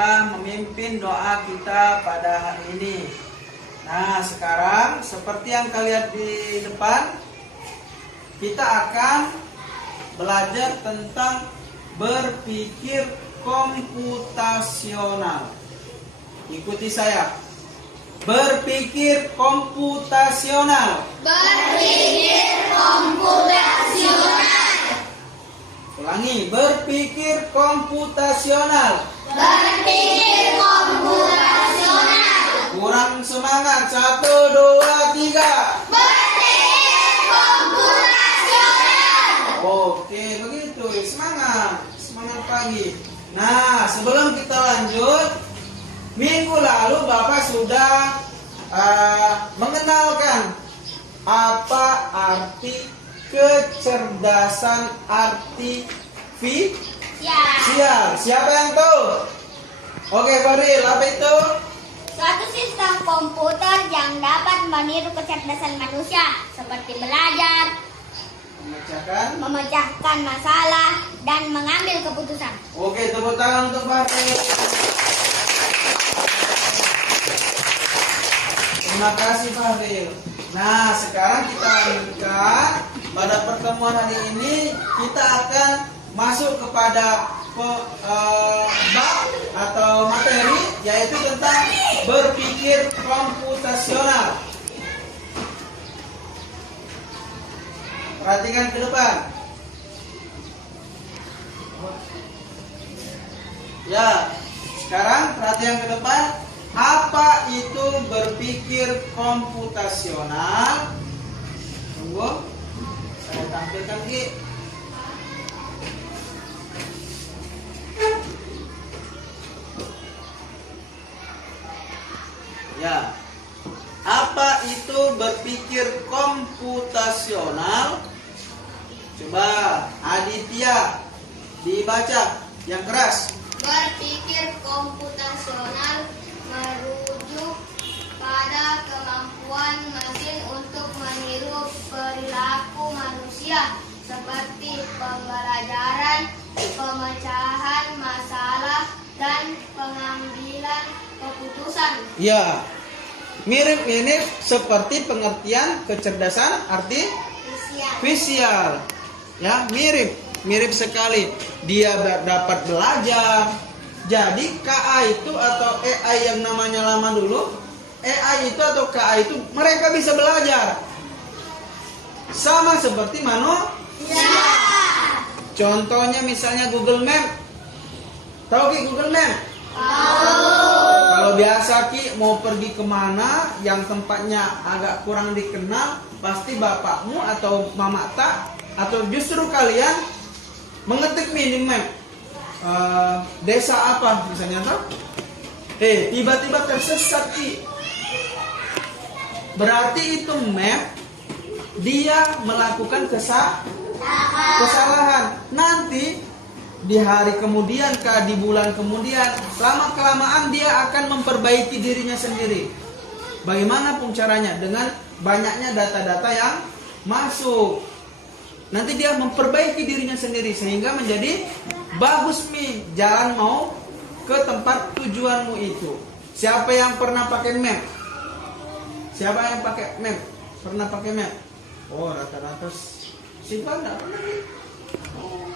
telah memimpin doa kita pada hari ini. Nah, sekarang seperti yang kalian lihat di depan, kita akan belajar tentang berpikir komputasional. Ikuti saya. Berpikir komputasional. Berpikir komputasional. Ulangi, berpikir komputasional. Berpikir komputasional. Kurang semangat. 1, 2, 3. Berpikir komputasional. Oke, begitu. Semangat. Semangat pagi. Nah, sebelum kita lanjut, minggu lalu Bapak sudah mengenalkan apa arti kecerdasan artifisial. Siapa yang tahu? Oke, Faril, apa itu? Suatu sistem komputer yang dapat meniru kecerdasan manusia seperti belajar, memecahkan masalah, dan mengambil keputusan. Oke, tepuk tangan untuk Faril. Terima kasih Faril. Nah, sekarang kita lanjutkan. Pada pertemuan hari ini kita akan masuk kepada bab atau materi, yaitu tentang berpikir komputasional. Perhatikan ke depan. Ya, sekarang perhatian ke depan. Apa itu berpikir komputasional? Tunggu, saya tampilkan Ki. Ya, apa itu berpikir komputasional? Coba Aditya dibaca yang keras. Berpikir komputasional merujuk pada kemampuan mesin untuk meniru perilaku manusia seperti pembelajaran, pemecahan masalah, dan pengambilan keputusan. Ya, mirip-mirip seperti pengertian kecerdasan artifisial. Ya, mirip sekali. Dia dapat belajar. Jadi KA itu atau AI yang namanya lama dulu, AI itu atau KA itu mereka bisa belajar. Sama seperti manusia. Contohnya misalnya Google Map. Tahu Ki Google Map? Kalau biasa Ki mau pergi kemana yang tempatnya agak kurang dikenal, pasti bapakmu atau mama tak atau justru kalian mengetik minimap desa apa misalnya tuh, tiba-tiba tersesat Ki. Berarti itu map dia melakukan kesalahan. Nanti di hari kemudian di bulan kemudian, lama kelamaan dia akan memperbaiki dirinya sendiri. Bagaimana pun caranya, dengan banyaknya data-data yang masuk. Nanti dia memperbaiki dirinya sendiri sehingga menjadi bagus nih jalan mau ke tempat tujuanmu itu. Siapa yang pernah pakai map? Siapa yang pakai map? Pernah pakai map? Oh, rata-rata Siapa enggak pernah Ki? Oh,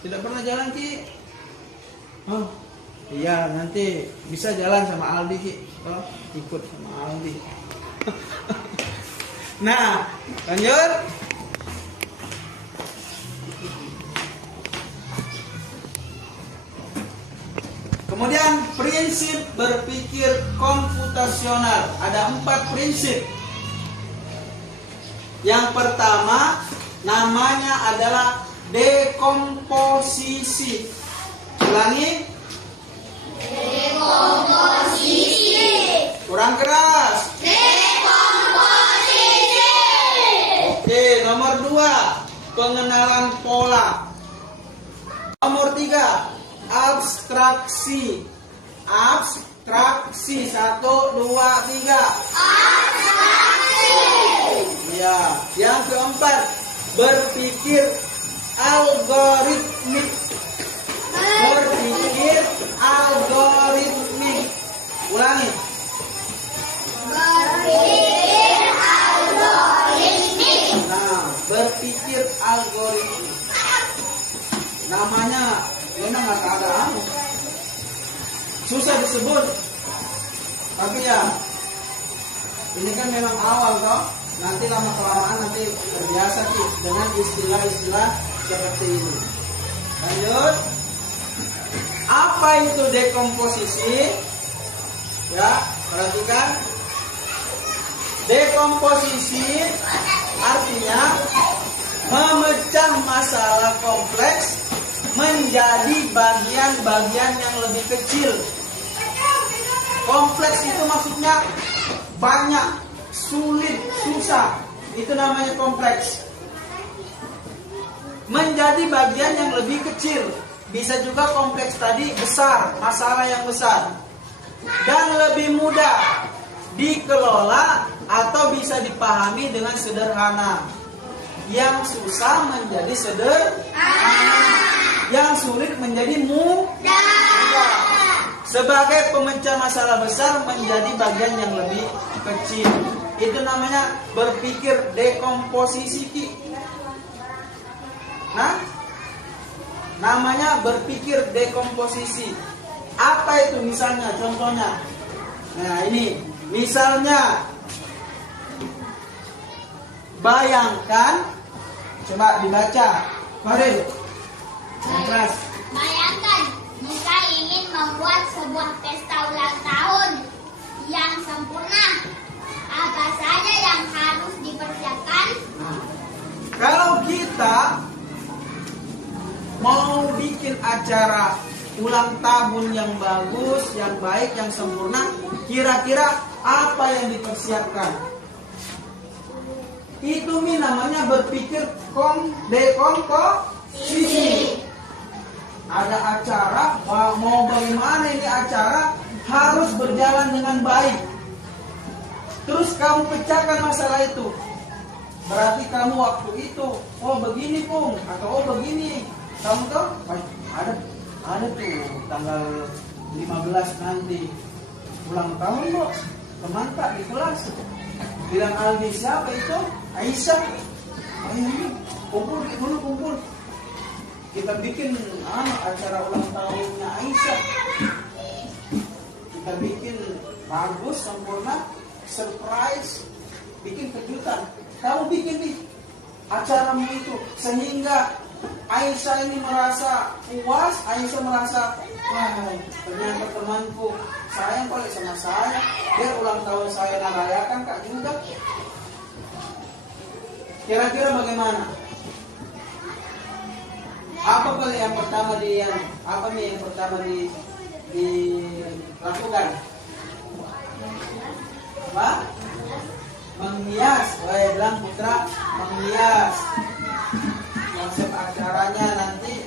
tidak pernah jalan Ki? Oh, iya nanti bisa jalan sama Aldi Ki. Oh, ikut sama Aldi. Nah, lanjut. Kemudian prinsip berpikir komputasional. Ada 4 prinsip. Yang pertama namanya adalah dekomposisi. Ulangi. Dekomposisi. Kurang keras. Dekomposisi. Oke, nomor 2, pengenalan pola. Nomor 3, abstraksi. Abstraksi. 1, 2, 3. Abstraksi. Ya, yang keempat, berpikir algoritmik. Berpikir algoritmik. Ulangi. Berpikir algoritmik. Nah, berpikir algoritmik. Namanya memang agak ada susah disebut. Tapi ya, ini kan memang awal toh. Nanti lama kelamaan nanti terbiasa Ki dengan istilah-istilah seperti ini. Lanjut. Apa itu dekomposisi? Ya, perhatikan. Dekomposisi artinya memecah masalah kompleks menjadi bagian-bagian yang lebih kecil. Kompleks itu maksudnya banyak, sulit, susah. Itu namanya kompleks. Menjadi bagian yang lebih kecil. Bisa juga kompleks tadi besar, masalah yang besar. Dan lebih mudah dikelola atau bisa dipahami dengan sederhana. Yang susah menjadi sederhana. Yang sulit menjadi mudah. Sebagai pemecah masalah besar menjadi bagian yang lebih kecil. Itu namanya berpikir dekomposisi Ki. Nah, namanya berpikir dekomposisi. Apa itu misalnya, contohnya? Nah ini, misalnya bayangkan, coba dibaca, Faril. Keras. Bayangkan, jika ingin membuat sebuah pesta ulang tahun yang sempurna, apa saja yang harus dipersiapkan? Kalau kita mau bikin acara ulang tahun yang bagus, yang baik, yang sempurna, kira-kira apa yang dipersiapkan? Itu namanya berpikir dekomposisi. Ada acara, mau bagaimana ini acara harus berjalan dengan baik. Terus kamu pecahkan masalah itu. Berarti kamu waktu itu, oh begini Pung, atau oh begini. Kamu tahu? Ada tuh tanggal 15 nanti ulang tahun kok. Teman tak di kelas. Bilang Aldi siapa itu? Aisyah. Ayo kumpul. Kita bikin acara ulang tahunnya Aisyah. Kita bikin bagus, sempurna, surprise, bikin kejutan. Kamu bikin nih acaramu itu sehingga Aisyah ini merasa puas, Aisyah merasa wah ternyata temanku sayang kali sama saya, biar ulang tahun saya narayakan Kak juga. Kira-kira bagaimana? Apa kali yang pertama dilakukan? Apa? Menghias. Bilang Putra, menghias. Konsep acaranya nanti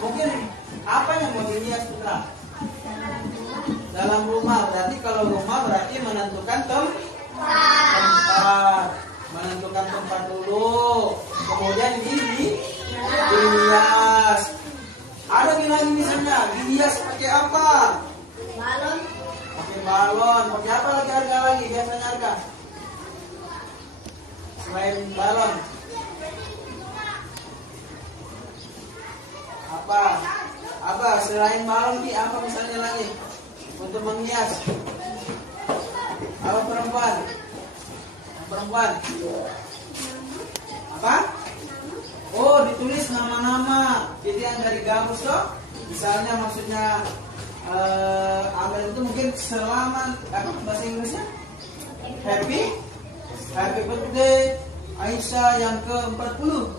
mungkin apa yang mau dihias Putra? Dalam rumah. Berarti kalau rumah berarti menentukan tempat. Menentukan tempat dulu. Kemudian dihias. Ada lagi misalnya dihias pakai apa? Balon. Pakai balon. Pakai apa lagi biasanya harga? Selain balon. Apa selain balon Ki, apa misalnya lagi untuk menghias? Apa perempuan? Apa? Oh, ditulis nama-nama. Jadi yang dari gabus toh. Misalnya maksudnya Amel itu mungkin selamat apa bahasa Inggrisnya? Happy birthday Aisyah yang ke-40.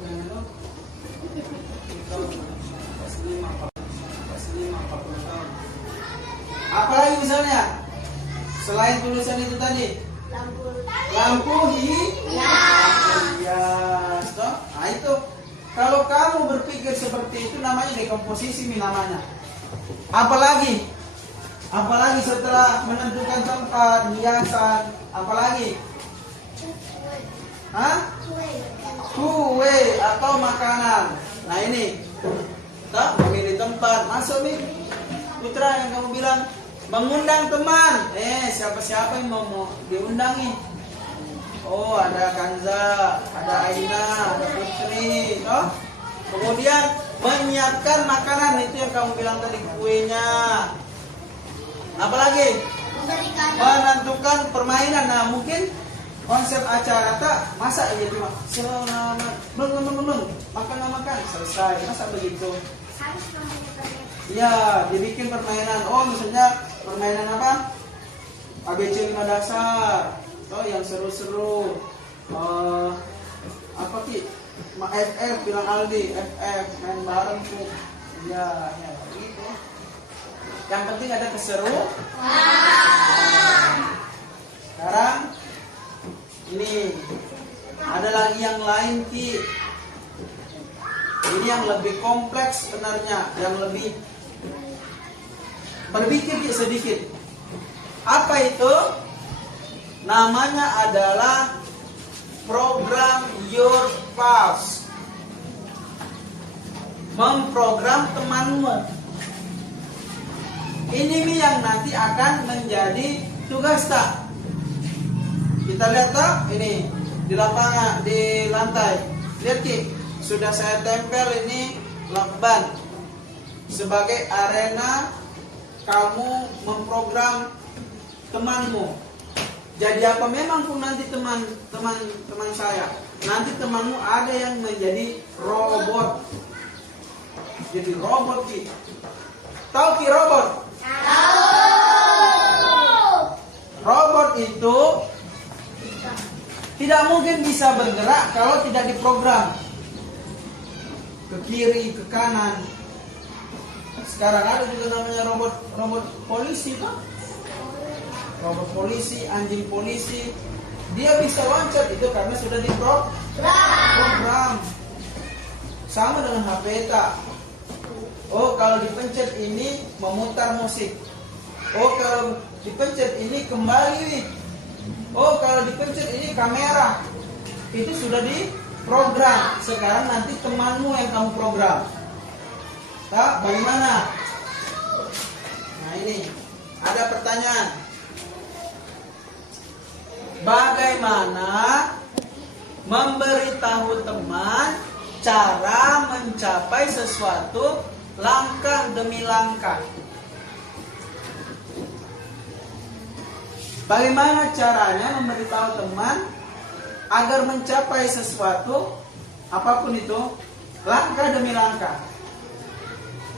Apalagi misalnya selain tulisan itu tadi? Lampu hias toh. Nah itu kalau kamu berpikir seperti itu namanya dekomposisi namanya. Apalagi setelah menentukan tempat hiasan, apalagi? Kue atau makanan. Nah ini toh memilih tempat. Masuk nih Putra yang kamu bilang mengundang teman. siapa-siapa yang mau diundang nih. Oh, ada Kanza, ada Aina, ada Putri, toh. Kemudian menyiapkan makanan, itu yang kamu bilang tadi, kuenya. Apalagi? Memberikan Menentukan permainan. Nah, mungkin konsep acara tak masa aja cuma selamat belum makan selesai, masa begitu? harus memberikan Iya, dibikin permainan. Oh, misalnya permainan apa? ABC 5 dasar. Oh, yang seru-seru. Apa Ki? FF bilang Aldi, FF main bareng tuh. Iya, ya gitu. Yang penting ada keseru. Sekarang ini ada lagi yang lain Ki. Ini yang lebih kompleks sebenarnya, yang lebih berpikir sedikit. Apa itu? Namanya adalah program your pals. Memprogram temanmu. Ini yang nanti akan menjadi tugas tak. Kita lihat tak? Ini di lapangan, di lantai. Lihat Ki, sudah saya tempel ini lakban sebagai arena kamu memprogram temanmu. Jadi apa memang pun nanti teman saya, nanti temanmu ada yang menjadi robot. Jadi robot Ki. Tahu Ki robot? Robot itu tidak mungkin bisa bergerak kalau tidak diprogram. Ke kiri, ke kanan. Sekarang ada juga namanya robot polisi tuh. Robot polisi, anjing polisi. Dia bisa loncat itu karena sudah diprogram. Sama dengan HP tak. Oh, kalau dipencet ini memutar musik. Oh, kalau dipencet ini kembali. Oh, kalau dipencet ini kamera. Itu sudah diprogram. Sekarang nanti temanmu yang kamu program. Tak, bagaimana? Nah, ini ada pertanyaan. Bagaimana memberitahu teman cara mencapai sesuatu langkah demi langkah? Bagaimana caranya memberitahu teman agar mencapai sesuatu apapun itu langkah demi langkah?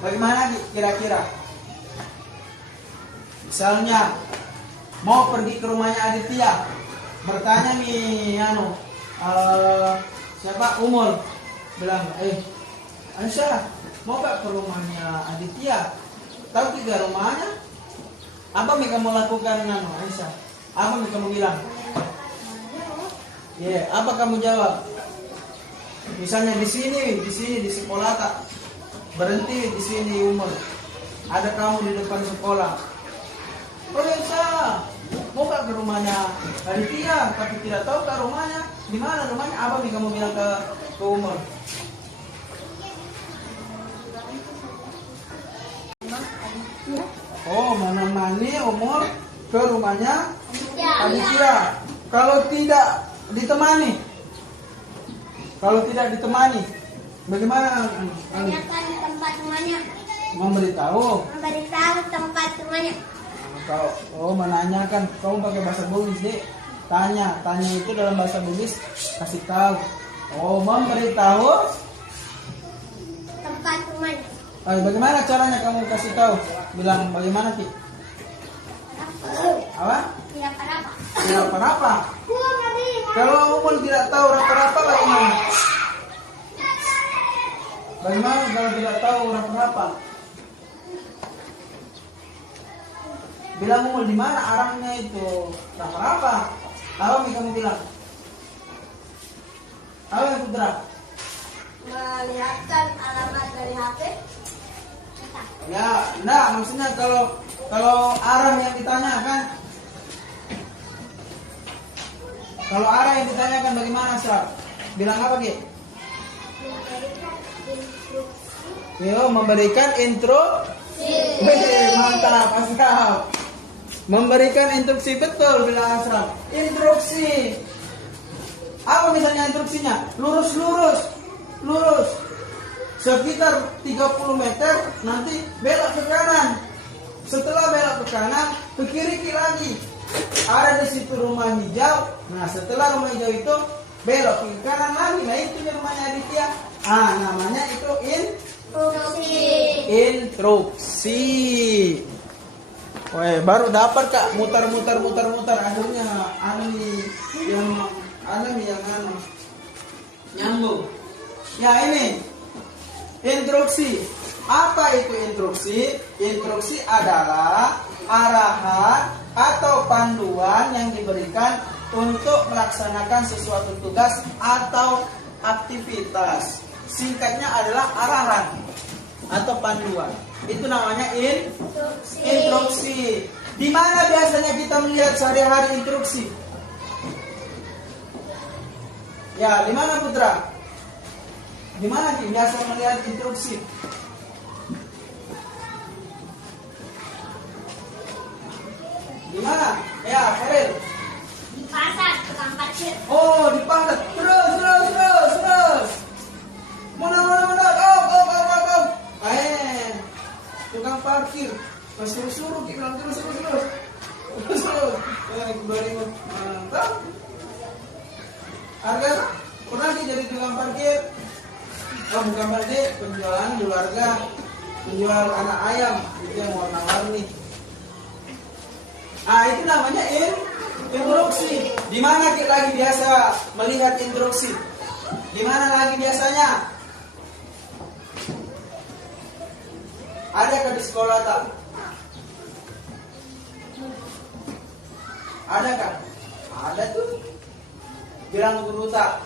Bagaimana kira-kira? Misalnya mau pergi ke rumahnya Aditya, bertanya nih siapa Umul bilang, Aisyah mau gak ke rumahnya Aditya? Tahu 3 rumahnya? Apa yang kamu lakukan Aisyah? Apa yang kamu bilang? Apa kamu jawab? Misalnya di sini di sekolah tak berhenti di sini Umul. Ada kamu di depan sekolah. Oh Aisyah, mau gak ke rumahnya Aditya? Tapi tidak tahu ke rumahnya. Di mana rumahnya? Apa yang kamu bilang ke Umul? Oh, menemani Umur ke rumahnya Aditya. Kalau tidak ditemani, bagaimana? Tanyakan tempat rumahnya. Memberitahu tempat rumahnya. Kalau menanyakan, kamu pakai bahasa Bugis deh. Tanya itu dalam bahasa Bugis, kasih tahu. Oh, memberitahu Tempat rumahnya. Bagaimana caranya kamu kasih tahu? Bilang bagaimana Ki? Apa? Tidak apa-apa. Tidak apa-apa. Kalau Umul tidak tahu rapa-rapa bagaimana? Bagaimana kalau tidak tahu rapa-rapa? Bilang Umul di mana arahnya itu rapa-rapa. Apa yang kamu bilang? Apa yang Putra? Melihatkan alamat dari HP. Ya, enggak, maksudnya kalau arah yang ditanyakan, kalau arah yang ditanyakan bagaimana Asraf? Bilang apa Ki? Yo, memberikan intro. Mantap, Asraf. Memberikan instruksi, betul bilang Asram. Instruksi. Apa misalnya instruksinya? Lurus, lurus, lurus. Sekitar 30 meter, nanti belok ke kanan. Setelah belok ke kanan, ke kiri lagi. Ada di situ rumah hijau. Nah, setelah rumah hijau itu belok ke kanan lagi. Nah, itu rumahnya Aditya. Namanya itu instruksi. Weh, baru dapat Kak, muter. Akhirnya yang nyambung. Ya ini instruksi. Apa itu instruksi? Instruksi adalah arahan atau panduan yang diberikan untuk melaksanakan sesuatu tugas atau aktivitas. Singkatnya adalah arahan atau panduan. Itu namanya instruksi. Di mana biasanya kita melihat sehari-hari instruksi? Ya, di mana Putra? Di mana biasa melihat instruksi? Di mana? Ya, Farel. Di pasar, tukang parkir. Oh, di pasar. Terus. Mana. Om. Tukang parkir. Suruh kita bilang terus. Mantap. Harga pernah jadi tukang parkir? Oh, bukan parkir, penjualan keluarga, penjual anak ayam, itu yang warna-warni. Itu namanya instruksi. Di mana kita lagi biasa melihat instruksi? Di mana lagi biasanya? Ada di sekolah tak? Ada kan? Ada tuh. Bilang guru tak?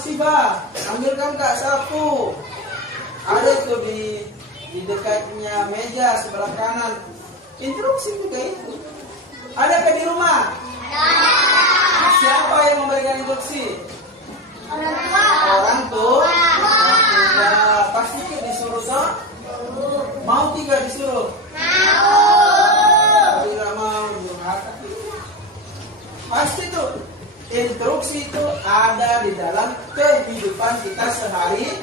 Siva, ambilkan Kak sapu. Ada itu di dekatnya meja sebelah kanan. Instruksi juga itu. Ada di rumah? Ada. Siapa yang memberikan instruksi? Orang tua. Orang tua. Tua. Pasti disuruh toh? Mau 3 disuruh? Mau. Tidak mau, durhaka. Pasti tuh instruksi itu ada di dalam kehidupan kita sehari-hari.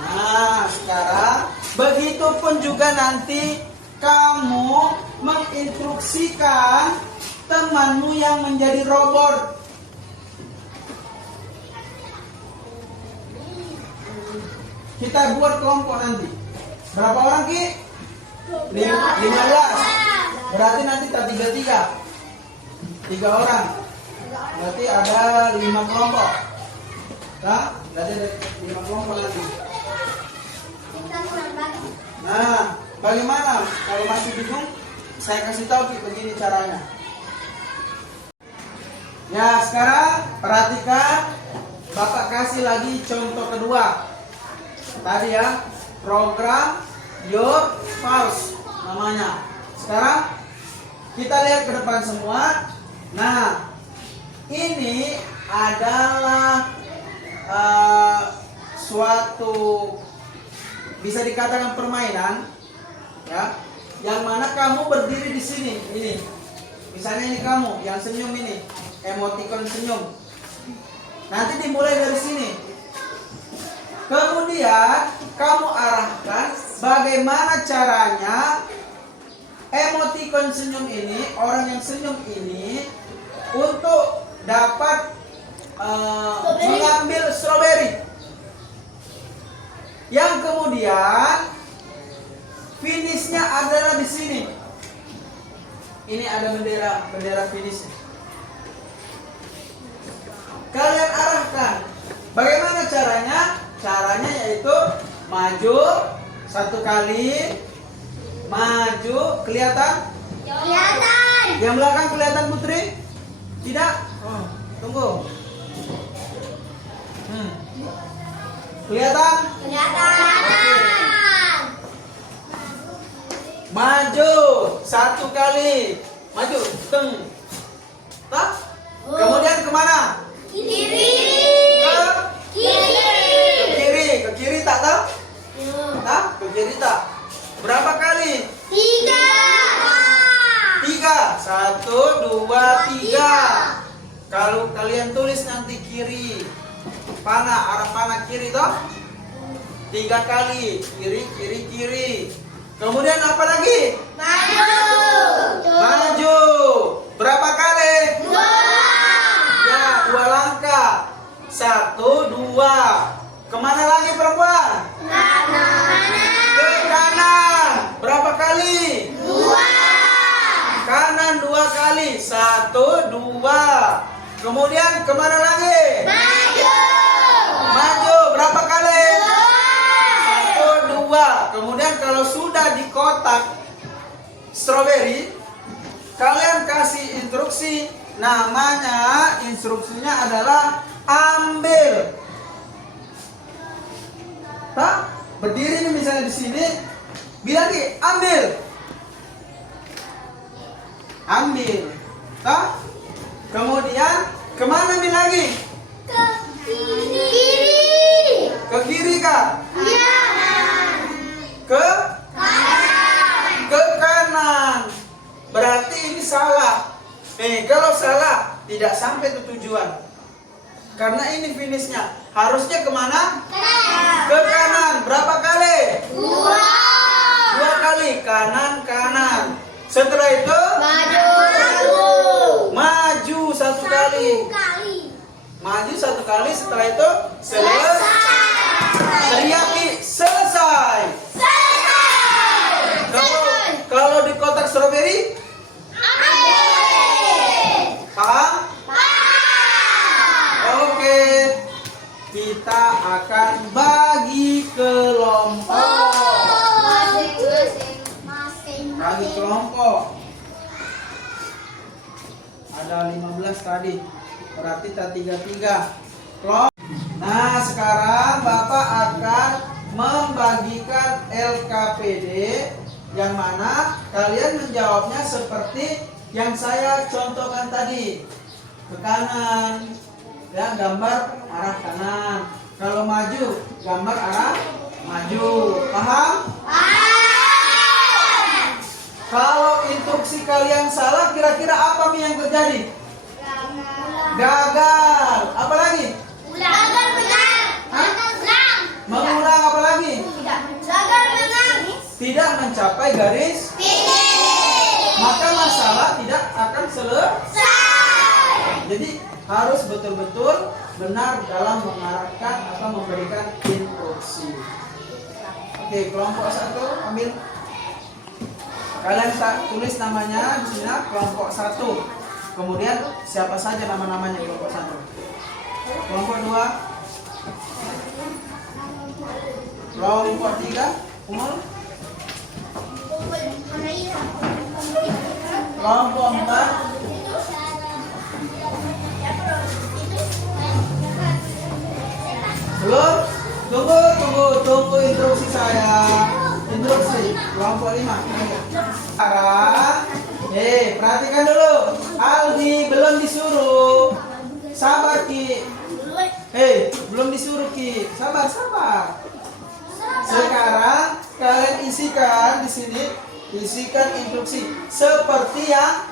Nah, sekarang begitupun juga nanti kamu menginstruksikan temanmu yang menjadi robot. Kita buat kelompok nanti. Berapa orang Ki? 15. Berarti nanti tak 3 orang. Berarti ada 5 kelompok. Nah, berarti ada 5 kelompok nanti. Nah, bagaimana? Kalau masih bingung, saya kasih tahu Ki, begini caranya. Ya, sekarang perhatikan, Bapak kasih lagi contoh kedua. Tadi ya, program Your Pulse namanya. Sekarang kita lihat ke depan semua. Nah, ini adalah suatu bisa dikatakan permainan, ya, yang mana kamu berdiri di sini. Ini, misalnya ini kamu yang senyum ini, emoticon senyum. Nanti dimulai dari sini. Kemudian kamu arahkan bagaimana caranya emoticon senyum ini, orang yang senyum ini, untuk dapat mengambil stroberi. Yang kemudian finishnya adalah di sini. Ini ada bendera finishnya. Kalian arahkan. Bagaimana caranya? Caranya yaitu maju 1 kali, maju, kelihatan? Kelihatan. Yang belakang kelihatan Putri? Tidak? Tunggu. Kelihatan? Kelihatan. Maju 1 kali, maju, teng. Tak? Kemudian kemana? Kiri. Ke kiri tak tahu? Tak? Ke kiri tak? Berapa kali? Tiga. Tiga. 1, 2, 3. Kalau kalian tulis nanti kiri. Arah panah kiri toh? 3 kali. Kiri, kiri, kiri. Kemudian apa lagi? Maju. Maju. Berapa kali? 2. Ya, 2 langkah. 1, 2. Kemana lagi perempuan? Kanan. Ke kanan. Berapa kali? 2. Kanan 2 kali. 1, 2. Kemudian kemana lagi? Maju. Maju. Berapa kali? 1, 2. Kemudian kalau sudah di kotak stroberi, kalian kasih instruksi. Namanya, instruksinya adalah ambil. Hah? Berdiri nih misalnya di sini, bilang nih ambil. Ambil. Hah? Kemudian kemana nih lagi? Ke kiri. Ke kiri kah? Iya. Ke Kanan. ke kanan. Berarti ini salah. Kalau salah tidak sampai ke tujuan. Karena ini finishnya. Harusnya kemana? Kanan. Ke kanan. Berapa kali? 2. 2 kali. Kanan, kanan. Setelah itu Maju. maju 1 kali. Kali. Maju 1 kali. Setelah itu selesai. Teriaki selesai. Kalau di kotak stroberi, paham? Oke. Kita akan bagi kelompok. Bagi kelompok. Ada 15 tadi. Berarti kita 3-3. Nah, sekarang Bapak akan membagikan LKPD yang mana kalian menjawabnya seperti yang saya contohkan tadi. Ke kanan. Ya, gambar arah kanan. Kalau maju, gambar arah maju. Paham? Kalau instruksi kalian salah, kira-kira apa nih yang terjadi? Gagal. Apa lagi? Mengulang apa lagi? Tidak mencapai garis, maka masalah tidak akan selesai. Jadi harus betul-betul benar dalam mengarahkan atau memberikan instruksi. Oke, kelompok 1 ambil. Kalian tulis namanya di sini kelompok 1. Kemudian siapa saja nama-namanya kelompok 1. Kelompok 2. Kelompok 3. Umur. Kelompok 4. Belum? Tunggu instruksi saya. Instruksi kelompok 5. Sekarang, perhatikan dulu. Aldi belum disuruh. Sabar Ki. Belum disuruh Ki. Sabar. Sekarang kalian isikan di sini, isikan instruksi seperti yang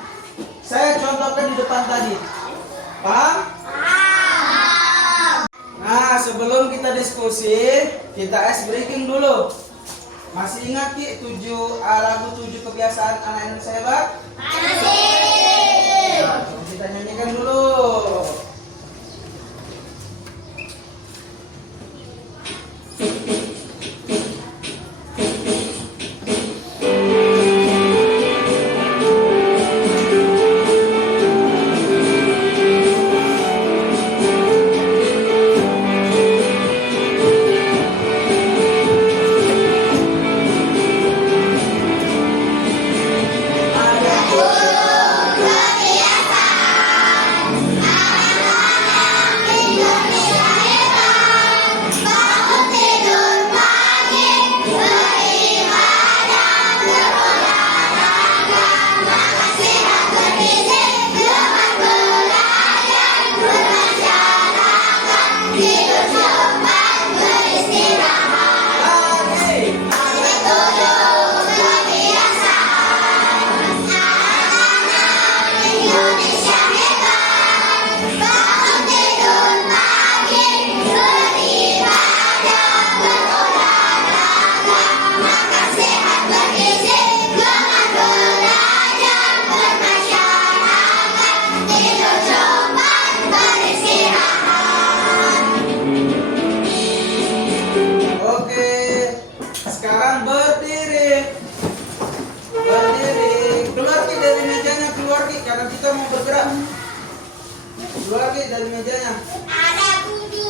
saya contohkan di depan tadi. Paham? Nah, sebelum kita diskusi, kita ice breaking dulu. Masih ingat Ki lagu 7 kebiasaan anak Indonesia hebat? Nah, kita nyanyikan dulu. Ada sekarang kita mau bergerak. Keluar lagi dari mejanya. Ada 7.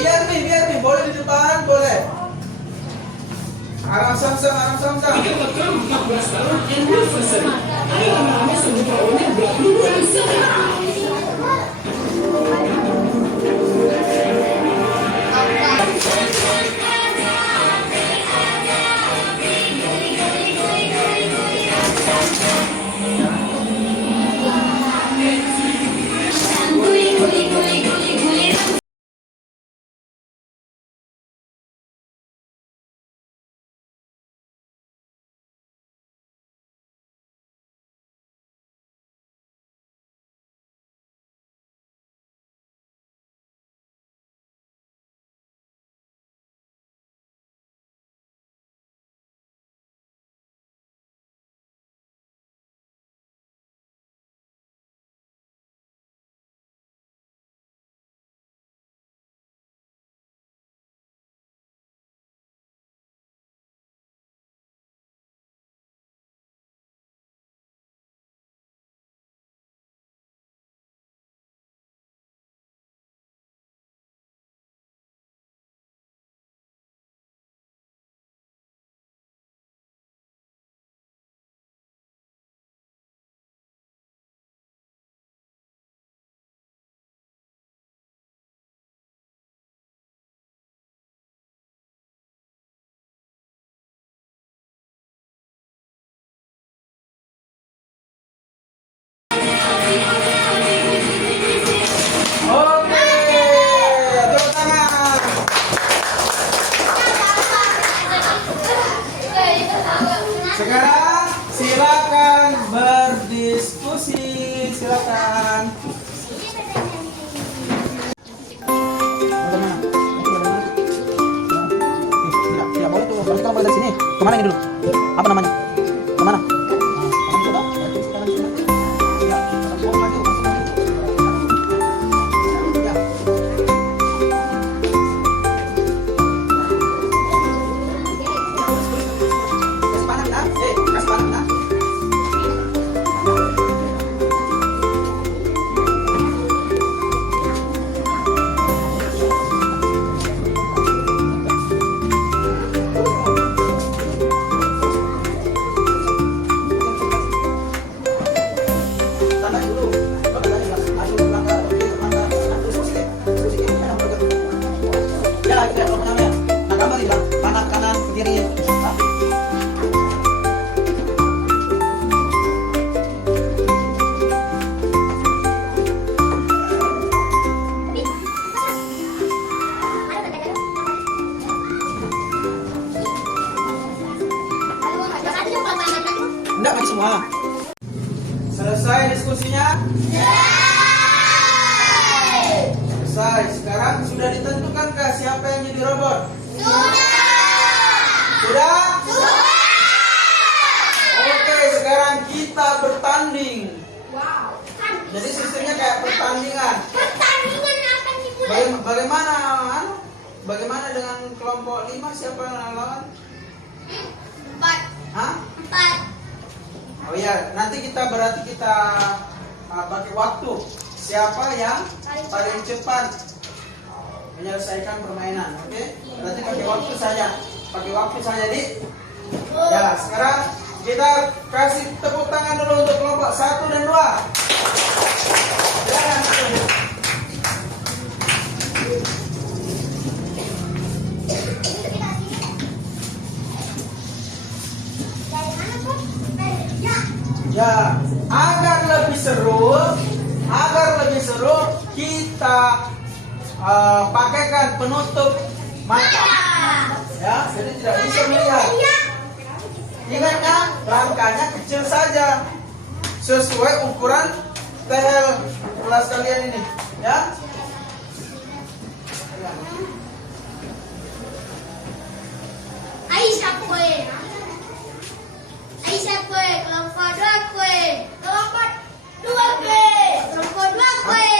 Biar nih, boleh di depan, boleh. Aram samsam. Oke, tepuk tangan. Sekarang silakan berdiskusi, silakan. Tidak boleh tuh, harus kamu dari sini. Kemana ini dulu? Apa namanya? Kemana? Enggak bagi semua. Selesai diskusinya? Selesai. Sekarang sudah ditentukankah siapa yang jadi robot? Sudah? Oke, sekarang kita bertanding. Wow. Jadi sistemnya kayak pertandingan. Pertandingan akan dimulai. Bagaimana dengan kelompok 5, siapa yang lawan? 4. Hah? 4. Oh iya, nanti kita pakai waktu. Siapa yang paling cepat menyelesaikan permainan, oke? Nanti pakai waktu saja. Dik. Ya, sekarang kita kasih tepuk tangan dulu untuk kelompok 1 dan 2. Silakan. Ya, agar lebih seru, kita pakaikan penutup mata. Ya, jadi tidak bisa melihat. Ingat kan, rangkanya kecil saja, sesuai ukuran TL kelas kalian ini, ya. Aisyah kue. Kelompok 2 kue. Kelompok 2 kue. Kelompok 2 kue.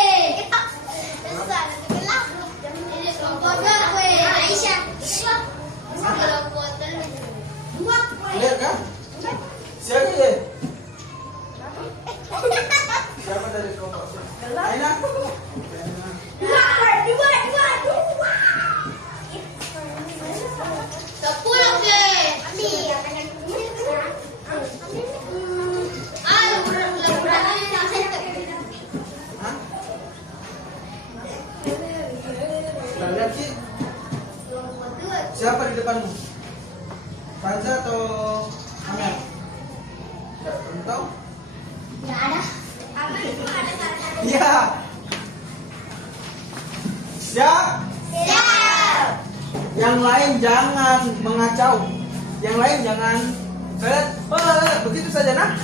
Ini kelompok 2 kue. Aisyah. Kelompok 3. kah? Siapa ya? Siapa dari kelompok? Aina? Sepuluh ke. Hah? Nah, lihat sih. Siapa di depanmu? Panza atau Amel? Tidak tahu? Nggak ada. Iya. Siap. Siap. Yang lain jangan mengacau. Yang lain jangan lihat. Oh, begitu saja nah.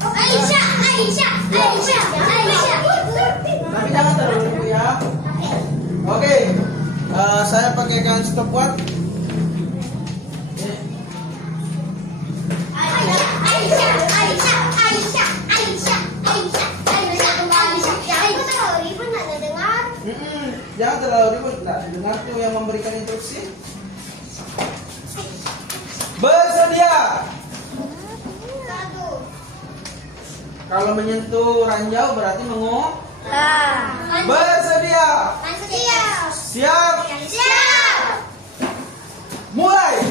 Aisyah. Tapi jangan terlalu dulu ya. Oke. Saya pakaikan stopwatch. Jangan terlalu ribut. Nah, dengar tuh yang memberikan instruksi. Bersedia. Kalau menyentuh ranjau berarti menguap. Bersedia. Siap. Mulai.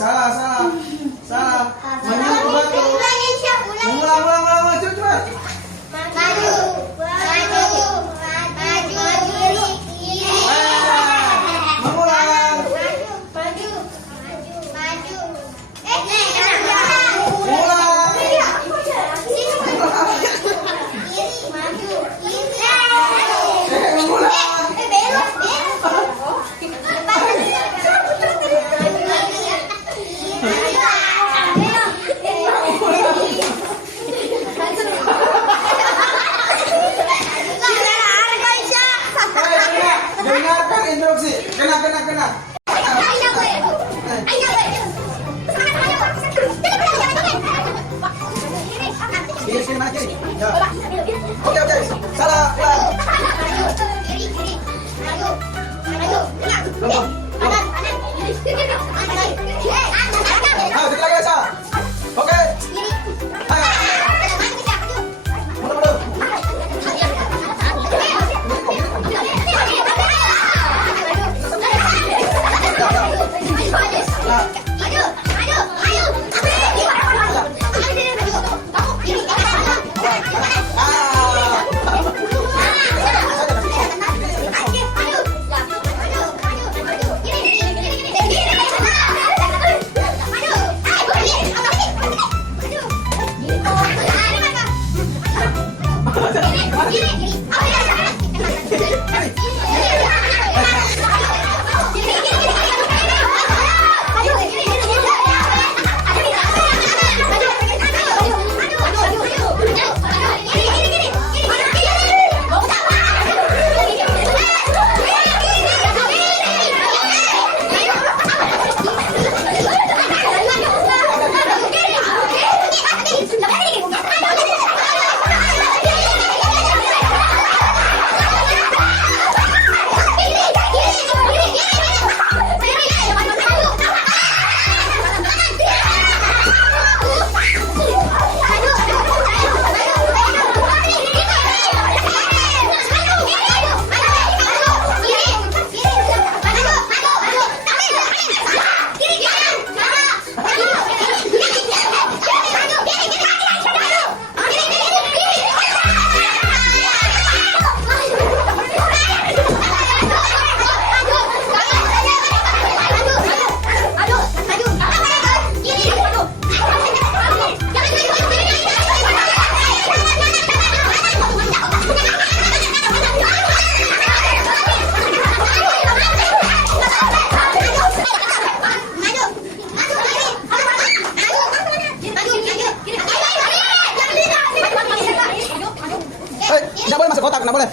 Salah. Menyentuh batu. Ulang. Cepat. Mengulang. Ulang. Mengulang. Dengarkan instruksi. Kena. Sini maju. Ya. Oke. Salah. Ulang. Lompat. Ayo, kita lagi Sa. Oke. Mundur. Tidak boleh masuk kotak, tidak boleh.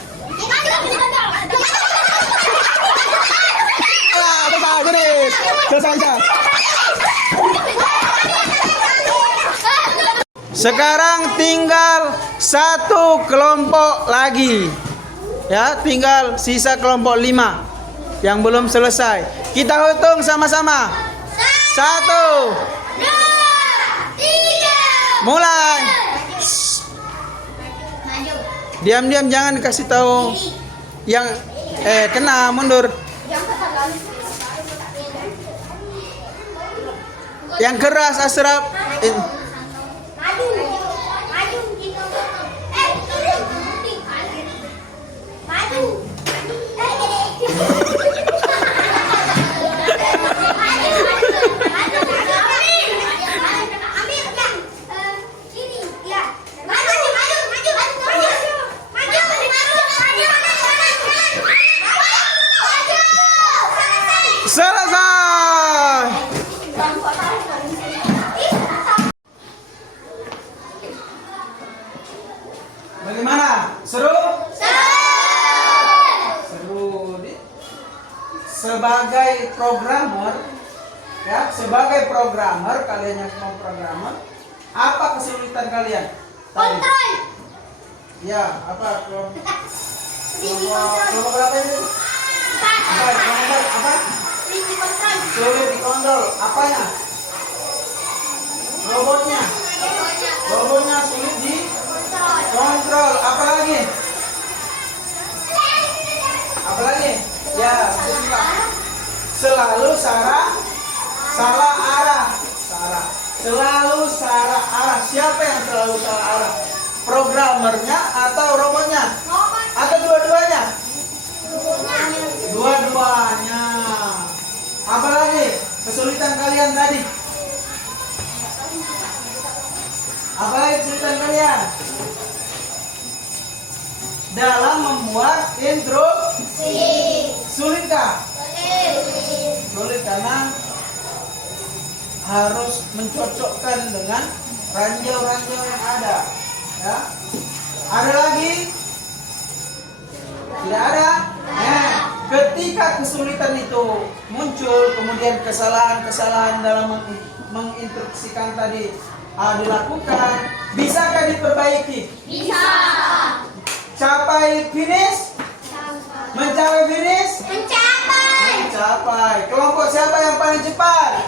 Selesai, finish. Selesai, Aisyah. Sekarang tinggal satu kelompok lagi. Ya, tinggal sisa kelompok 5 yang belum selesai. Kita hitung sama-sama. 1, 2, 3. mulai. Maju. Diam-diam, jangan kasih tahu yang kena, mundur. Yang keras, Asraf. Maju. Maju. Maju. Selesai. Bagaimana? Seru? Seru. Sebagai programmer, ya, sebagai programmer, kalian yang mau programmer, apa kesulitan kalian? Tadi? Kontrol. Ya, apa? Kelompok berapa ini? Apa? Sulit dikontrol. Apanya? Robotnya. Robotnya sulit dikontrol. Apa lagi? Apa lagi? Ya, selalu salah arah. Selalu salah arah. Siapa yang selalu salah arah? Programmernya atau robotnya? Atau dua-duanya? Dua-duanya. Apa lagi kesulitan kalian tadi? Apa lagi kesulitan kalian? Dalam membuat instruksi. Sulitkah? Sulit karena harus mencocokkan dengan ranjau-ranjau yang ada. Ya. Ada lagi? Tidak ada? Nah, ketika kesulitan itu muncul, kemudian kesalahan-kesalahan dalam menginstruksikan tadi dilakukan, bisakah diperbaiki? Bisa. Capai finish? Mencapai finish? Mencapai. Kelompok siapa yang paling cepat?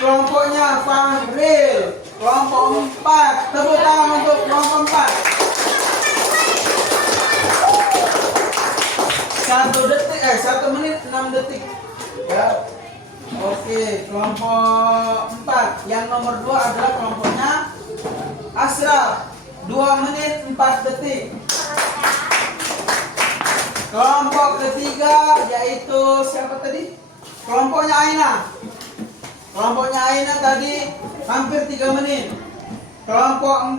Kelompoknya Fahril. Kelompok 4. Tepuk tangan untuk kelompok 4. 1 menit 6 detik. Ya. Oke, kelompok 4. Yang nomor 2 adalah kelompoknya Asraf. 2 menit 4 detik. Kelompok ketiga yaitu siapa tadi? Kelompoknya Aina. Kelompoknya Aina tadi hampir 3 menit. Kelompok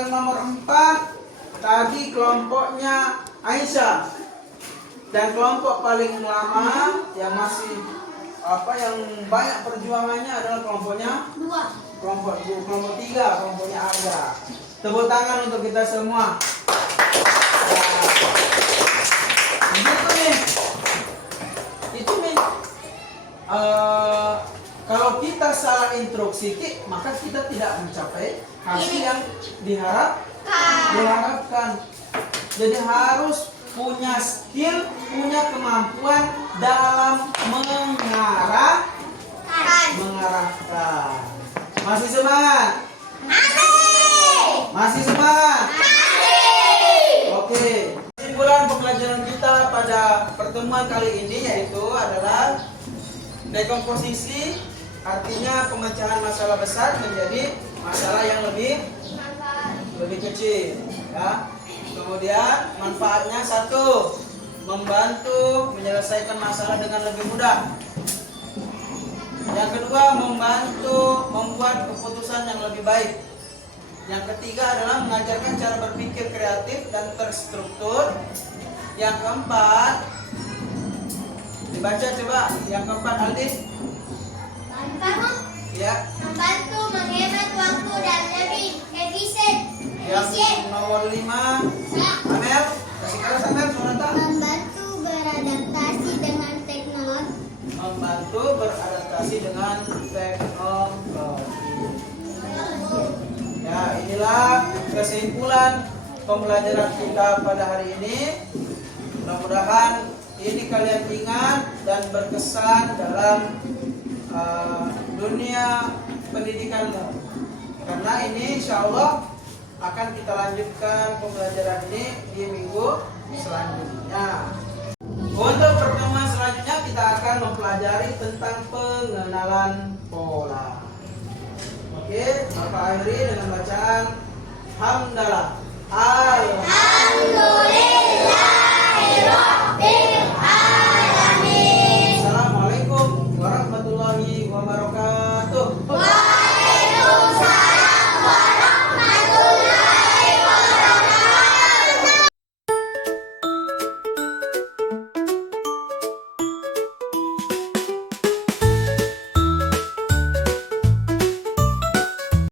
yang nomor 4 tadi kelompoknya Aisyah. Dan kelompok paling lama yang masih yang banyak perjuangannya adalah kelompoknya kelompok 3, kelompoknya Arga. Tepuk tangan untuk kita semua. Itu nih. Kalau kita salah instruksi, maka kita tidak mencapai hasil yang diharapkan. Jadi harus punya skill, punya kemampuan dalam mengarahkan. Masih semangat? Masih semangat? Oke. Kesimpulan pembelajaran kita pada pertemuan kali ini yaitu adalah dekomposisi, artinya pemecahan masalah besar menjadi masalah yang lebih kecil, ya. Kemudian manfaatnya 1, membantu menyelesaikan masalah dengan lebih mudah. Yang kedua, membantu membuat keputusan yang lebih baik. Yang ketiga adalah mengajarkan cara berpikir kreatif dan terstruktur. Yang keempat, dibaca coba. Yang keempat, Aldi. Ya. Membantu menghemat waktu dan lebih efisien. Yang nomor 5, Amel. Kasih keras Amel, Sonata. Membantu beradaptasi dengan teknologi. Membantu beradaptasi dengan teknologi. kesimpulan pembelajaran kita pada hari ini, mudah-mudahan ini kalian ingat dan berkesan dalam dunia pendidikanmu. Karena ini insya Allah akan kita lanjutkan pembelajaran ini di minggu selanjutnya. Untuk pertemuan selanjutnya kita akan mempelajari tentang pengenalan pola. Oke, Bapak akhiri dengan bacaan hamdalah.